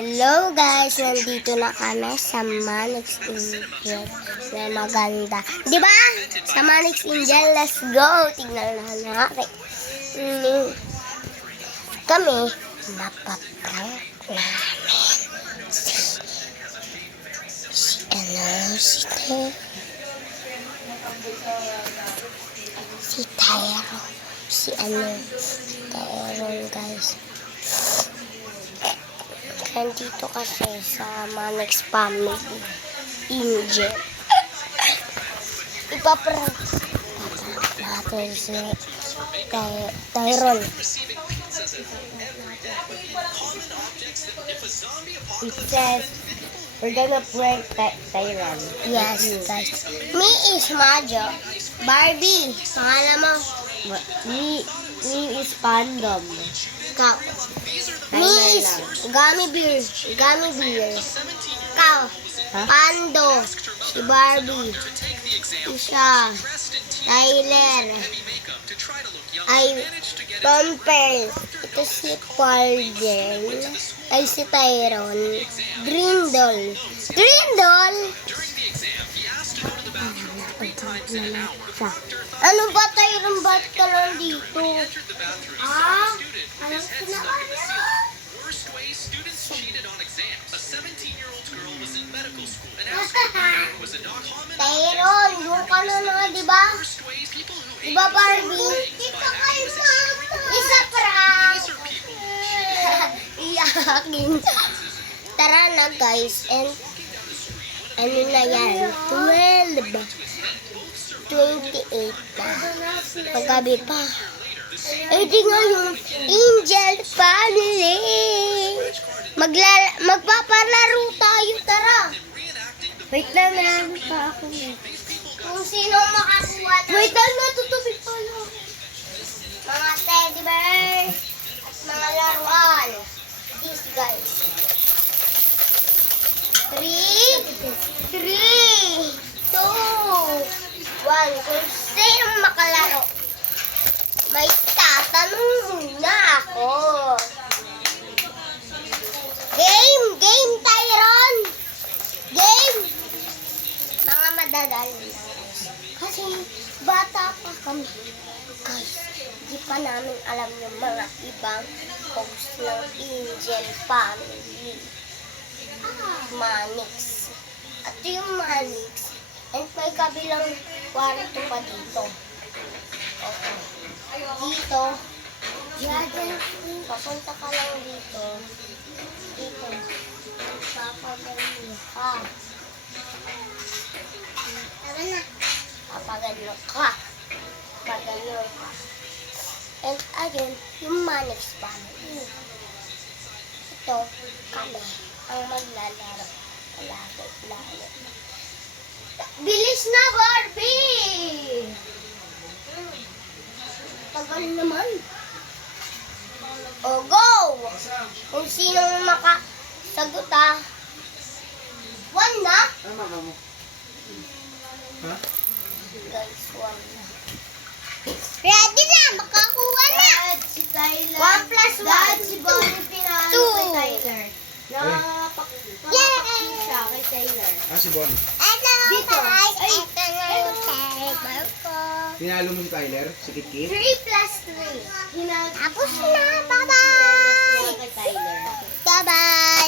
Hello guys, nandito na kami sa Manix Angel na maganda. Di ba? Sa Manix Angel, let's go! Tingnan na natin. Kami, napaprank namin si Tyron, si Tyron guys. Nandito kasi sa Manix Family Angel. Ipaprank natin si Tyron. It says, we're gonna prank Tyron. Yes, guys. Me is Majo. Barbie. Pangalan mo? Me is Fandom. Ikaw. Me is Gummy Bear. Gummy Bear. Ikaw. Huh? Pando. Si Barbie. Isa. Tyler. Ay, Pamper. Ito si Paulden. Ay, si Tyron. Grindol. Grindol? Ano ba, Tyron? Ba't ka lang dito? Ah? Alam ko na Tyron, doon ka na nga, di ba? Di ba, Barbie? Isa prank! Iyakin. Tara na, guys. And, ano na yan? 28 na. Paggabi pa. Eh, di nga yung Angel Family. Magpapalaro tayo, tara. Wait lang, marami pa ako. Kung sino makakuha na. Wait lang, natutubig pa lang. Mga teddy bear at mga laruan. These guys. 3, 2, 1. Kung sino makalaro. May tatanong muna ako. Game! Game, Tyron! Game! Mga madadali na. Kasi bata pa kami. Guys, di pa namin alam yung mga ibang host ng Angel Family. Manix. At yung Manix. And may kabilang kwarto pa dito. Okay. Dito. Papunta ka lang dito. Dito. Papagano ka. Tara na. Papagano ka. Papagano ka. And again, yung Manix Family. Ito, kami ang maglalaro. Lalo. Bilis na, Barbie! Tagal naman. O, go! Kung sino makasagot, ha? 1 na? Tama ka mo. Ha? Guys, 1 na. Ready na! Makakuha na! Dad, si Tyler. 1 plus 1. Dad, si Bonnie pinalo kay Tyler. Yay! Siya kay Tyler. Ah, si Bon. Hello, Dito. guys! Ay, Ito na yung table ko. Pinalo mo si Tyler? Si Kit Kit? 3 plus 3. Hinalo Tapos na! Bye-bye! kay Tyler. Bye-bye!